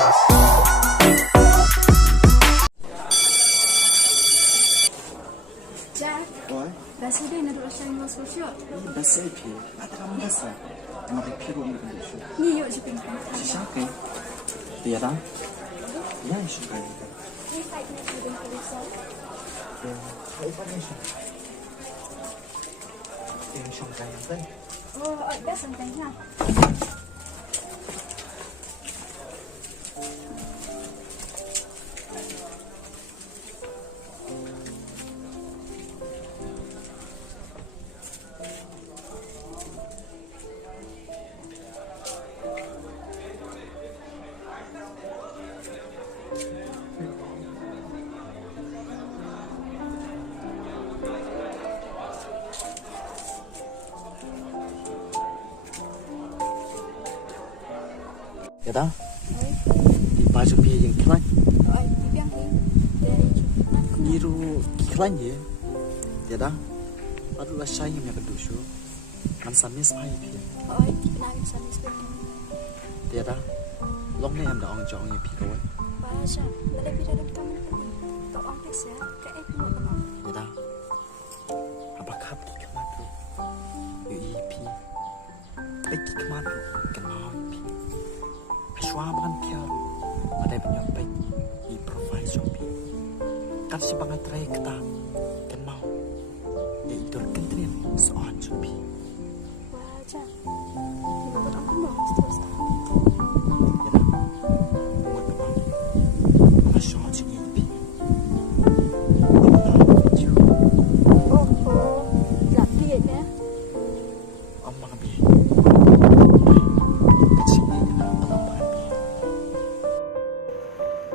Jack, biasa dia nak duduk sharing dengan sosial. Biasa je. Ada kamu biasa. Emang pikiran ni kan tu. Ni yuk je pintar. Siapa? Dia dah. Ya, siapa? Ni fight ni sudah selesai. Siapa ni siapa? Yang siapa yang tu? Oh, dah sampai lah. Ya dah. Di baju pi yang klan. Oh, di biang ni. Dia Biru klan je. Ya dah. Aduh lah saya yang kedua show. Kan sambil sampai pi. oh, kenal sama sebenarnya. Ya dah. Long ni anda orang jauh yang pi kau. Baca, ada bila dalam tamu ni. Tak orang biasa, kayak itu nak. Ya dah. Apa kap di kemana tu? UEP. Baik di kemana tu? Kenal pi. Aswa makan piar. Ada punya baik di profile Shopee. Kan si bangat try kita kan mau. Ya itu kentrin soal Shopee. Baca. Ibu buat aku mau terus. Ya dah. Buat apa? Aswa jadi UEP. Oh, tak dia ni. Om makan pi. Kecil ni nak apa pi.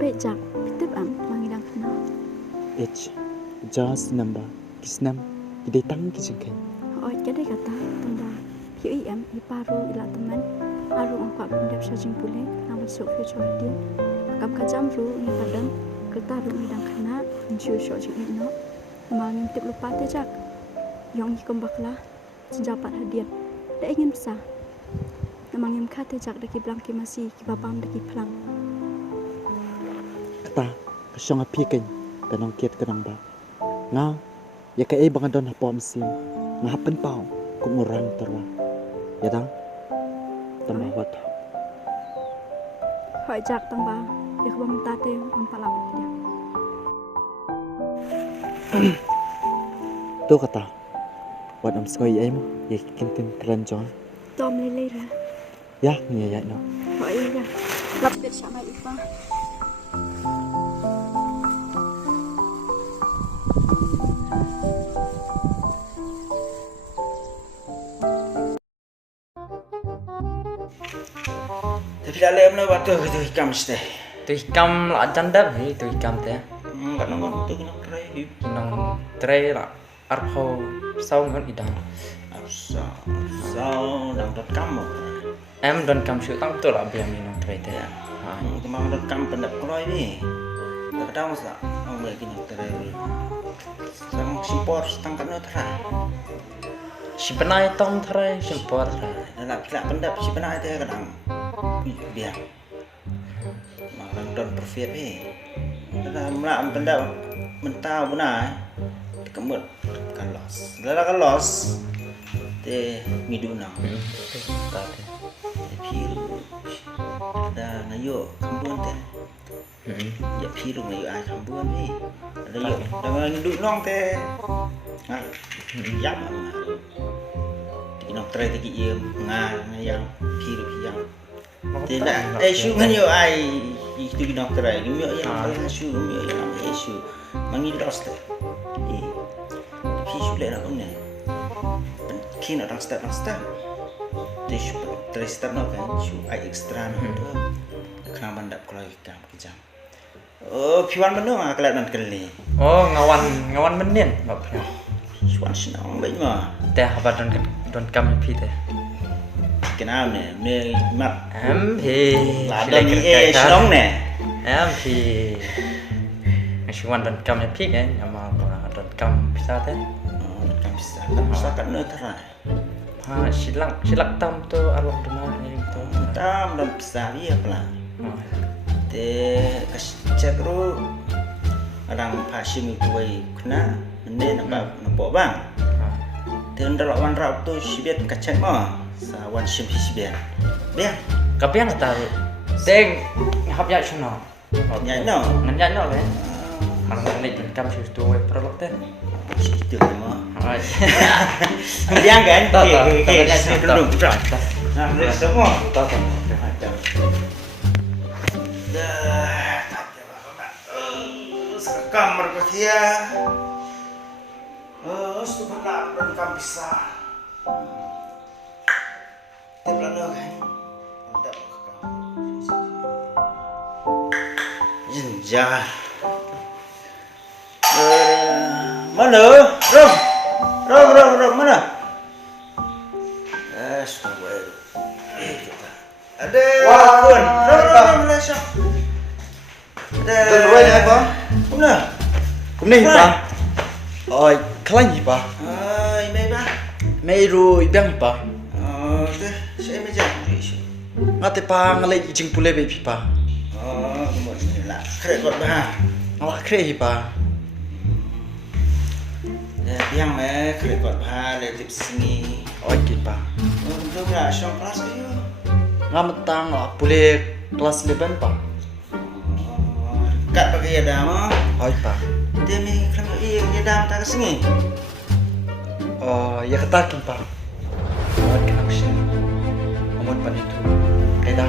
Baik Jack, kita mengidang kenal. H. Just number. Kisnam. Kita tang kisahkan. Oh, jadi kata tanda PIM iparu ila teman aru angkat bendap sajing pulih nama sok future dia kam kajam ru ni padam kerta ru midang kana inju sajing ino mangin tip lupa te Jak yong hikom bakla senjapat hadiah dak ingin besar namangim kate Jak daki blangki masih ki babam daki pelang Kata kasong api kan kanong kiat kanong ba. Nga ya kai bang don hapom sim. Ngapen pau kung orang terwa. Ya dah. Tambah wat. hoi Jak tamba ya kebam tate ampalam dia Tu kata. Wat am skoi ai mo. Ya kintin kran jon. tom lele ra Ya ni ya no. hoi ya lap bet sama ipa Tapi dalam na waktu itu hikam sih. Tu hikam la jandap hi tu hikam te. Enggak nongol tu kena try. Kinong tre la arho sau ngon idang. Asa, sao đang đợt cam mà. Em don kam shu tang tu la biam ni nong tre te. Ha. Itu mah đợt cam pendak kloy ni. Tak tahu sa. Ông lagi kena try. Sang simpor setang kan try. Si penai tong tre simpor tre. Dalam pila pendak si penai tu kadang. Biar. Makan don perfect ni. Dalam lah pendak mentau benar. Kemut kalos. Dalam kalos. Te miduna. Kate. Piru. Dah ngayo kambuan te. Ya piru ngayo ai kambuan ni. Ada yo dengan duduk nong te. Ha. Yam ma. Tinok try tiki ye ngayang piru yang. Tidak, isu ngayo ai itu tinok try. Gimyo yang isu, gimyo yang isu. Mangilos te. Pisu le nak ni. Kina rasta. Tisu tristar nak kan, su ai ekstra nak tu. Kena bandap kalau ikan kejam. Oh, piwan benar ah kelihatan keli. Oh ngawan menin bapnya. Suan senang baik mah. Te haba don kam pi te. Kenal ni mat. Em pi. Lada ni senang ni. Em pi. Ngasihwan don kam pi kan, nama don kam bisa te. Oh, kan bisa kan neutral. Ha silak tam tu arwah duma ni tu. Tam dan bisa dia pula. Te cek ru orang pasim itu wei kena ane nampak bang. Te ndalak wan rap tu sibiat kacek mo sawan sim sibiat. Biar Kapian tahu. Teng hap ya channel. nyai no. Ngan ya no kan. Mang nek kam situ we prolog ten. Situ mo. Hai. Dia kan? Oke, dulu. Nah, semua. Tahu. Dah, kamar ke dia. Sebenarnya dan kam bisa. Teplano kan. Tidak jenjar. Mana? Rom, mana? Ada. Wah, Rom, Malaysia. Ada. Tuan ni apa? Mana? Kumne hipa. Oi, kelan hipa. Ini ba? Meiru ibang hipa. Tu, saya meja. Ngate pa ngalai ijing pule be hipa. Kemudian ni lah. Kerek kot bah. Ngala kre hipa. Yang kerek kot bah, letip sini. Oi hipa. Untuk lah, syong kelas ayo. Ngametang ngala pule kelas 11 pa. Kat bagi ada mo. Oi pa. Dia ni kalau iya dia dah tak sini. Ya ketakin pa. Awat kena kusya. Amot pa nito. Kaya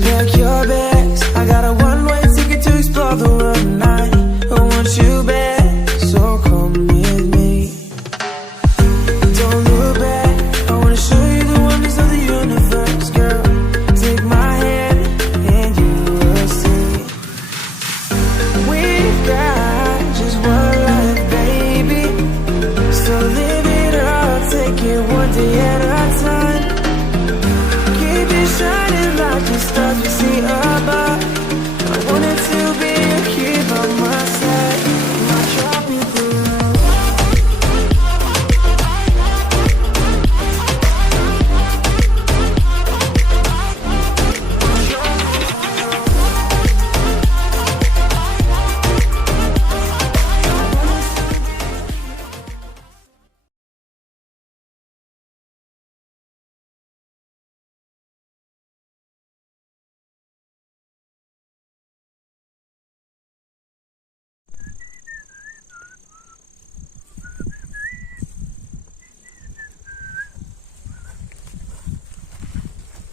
Pack your bags. I got a one-way ticket to explore the world tonight. I want you back, so come with me. Don't look back. I wanna show you the wonders of the universe, girl. Take my hand and you will see. We've got just one life, baby. So live it up, take it one day at a time. Keep it shining like the stars we see above. I wanted to be here by my side. Not dropping through.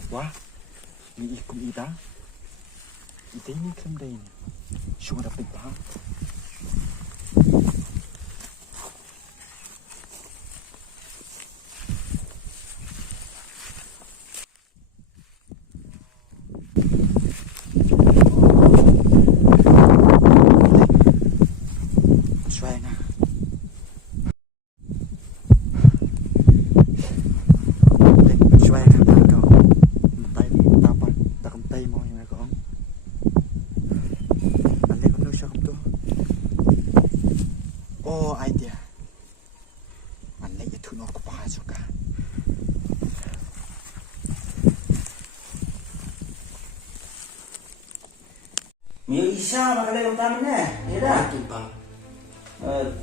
Wah, ni ikum ida. Ida ni kem day ni. Syung dapat pa. Suai na. Suai na pa kau. Tay dapat takam tay mo yung ako. Alik ko siya kumto. Oh, idea. Alik itu no ko pa suka. Miu isa makalay utama na. Ida. Kimpa.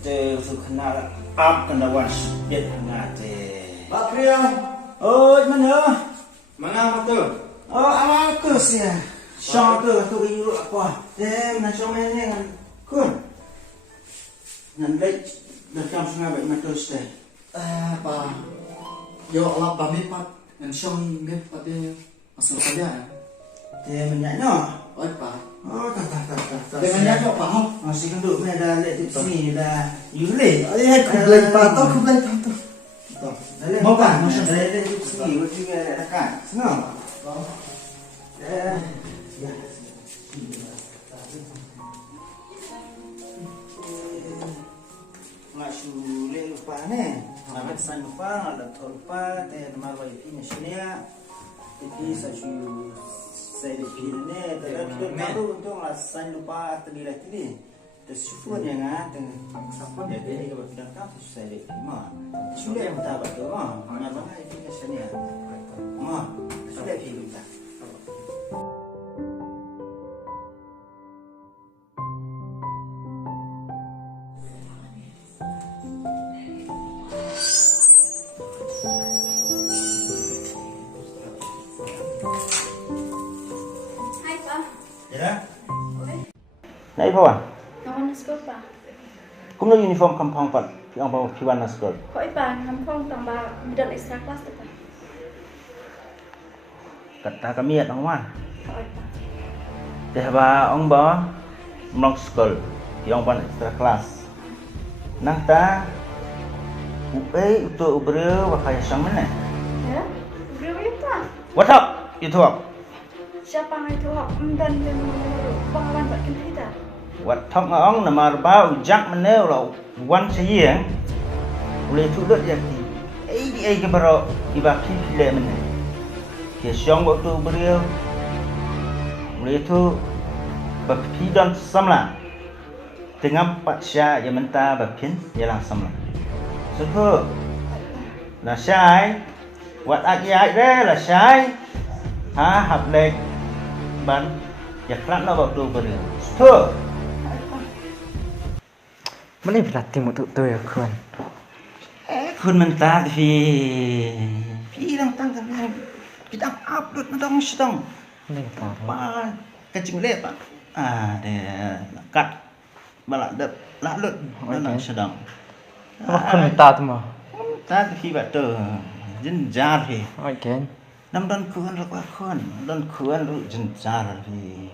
Te su kenal up kendawan biat ngate. Pak Priang, Oh, mana? mana tu? Oh, awak ke sih? Syong tu iru apa? Mana syong ni kan? Kun. Nan baik dan kamu sungai baik mata stay. Pa. Yo Allah bami pat. Yang syong me patnya asal saja. Mana no? Oi pa. Oh, tak. Dengan yo pa ha. Masih kenduk ni dah letip sini dah. Yule. Ay, kumplay pa to. Mau kan? Masih dah letip sini. Waktu juga ada kan? Senang. Ya. Masuk lupa ni. Nampak san lupa, ada lupa. Teh nomor wifi ni sini. Tapi saya di pin ni, tapi kita tahu untuk lah saya lupa tadi lagi ni. Terus syukur yang ada. Siapa dia ni kalau tidak tahu saya di pin mah. Sudah yang tahu betul mah. Mana mana itu kesannya. Mah sudah pin kita. Hai Pak. Ya. Oi. Nai pawan. Kawan sekolah Pak. Kumno uniform kampung pat. Yang bawa piwan naskol. Kok Pak ngampong tambah middle extra class tu Pak. Kata kami ya tangwan. Kok Pak. Dah ba ong ba mong skol. Yang ban extra class. Nang ta untuk ubreu wa kaya sang mana? Ya? Berapa itu? What up? Itu up. Siapa yang itu? Dan pengalaman Pak kita. What thong ong nama ba ujak meneu lo wan sayang. Boleh tudut ya ki. Ai ke baro iba pi le mene. Ke siang waktu ubreu. Boleh tu bapi dan samla. Tengah pak sya yang mentah bapin yalang samla. Suhu. Là sai. What ác dạy đấy là sai. Ha hợp lệ. Bạn giặc lắm nó vào tù bờ đường. Thưa. Mana berarti untuk tu ya kawan. Kun mentah thì pirang tang tang kita upload nó dong sedang. Mana tahu. Ba kecing lep pak. De kat balak dep lalut nó sedang. Apa kau tahu tu mah? Ta thì bạn tờ dân gia thì Okay. năm đơn khuôn là quá khuôn đơn khuôn rồi dân gia thì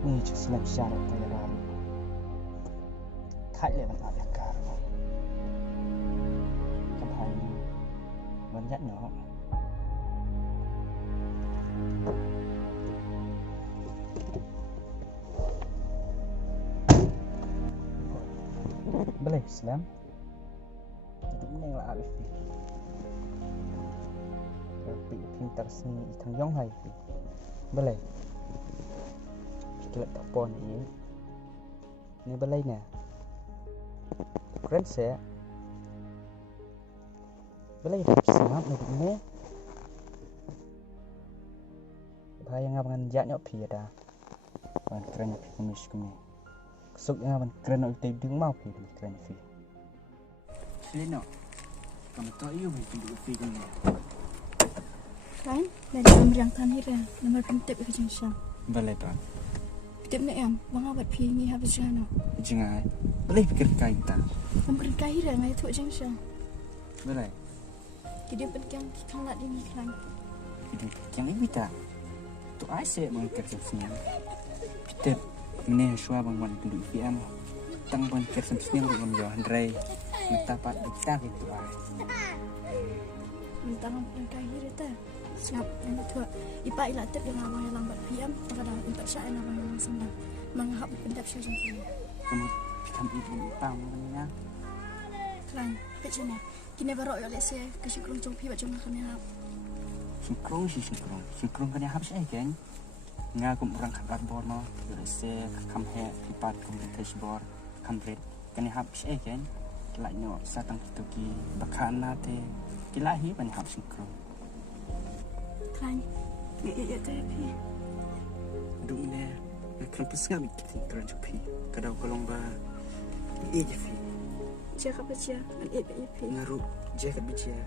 Ni cuma selap syarat tayaran. Khai lại bằng áp cả. Cầm hai vẫn nhận nó. Boleh Islam. Itu ni là Arif. Tapi pintar sini thằng giống hay. Boleh. kelak tak pon ni. Ni balai na. Keren saya. Balai semak ni. Bahaya ngabangan jaknya pi ada. Ban keren pi kumis kumi. Kesuk ngaban keren oi tei ding mau pi keren pi. Selino. Kamu tahu iyo pi kumi. Kan, dan dalam rangka ni dah, nomor pentip ke jengsa. Balai pak. Pentip ni bang awat pi ni habis jano. Jangan. Balai fikir kain tak. Nomor kahir ngai tu jengsa. Balai. Jadi penting kita nak ini kan. Jadi yang ini tak. Tu asyik mengikir sesian. Kita meneh shua bang wan dulu PM. Tang ban kir sesian orang jauh Andre. Minta pat kita gitu ah. Mentang nomor kahir itu. Siap yang itu. Ipa ilat tip yang abang yang lambat PM. Kadang empat syair abang yang senang. Menghap pendap syajin pun. Kamu fikam ibu utang mana? Kan, macam ni. Kini baru ya lese kesyukuran jompi baca makan yang Syukurong kan yang habis kan? Ngagum orang kat bor no, lese kam he pipat komunitas bor kamret kan yang habis kan? Kelaknya satang kita ki bakana te kilahi ban habis syukurong. Kan, ya tapi. Aduh ni, kan pesngam kita keren jompi. Kadang kolong ba, je fi. Cakap apa cakap? Ip. Ngaruh jaket bicara.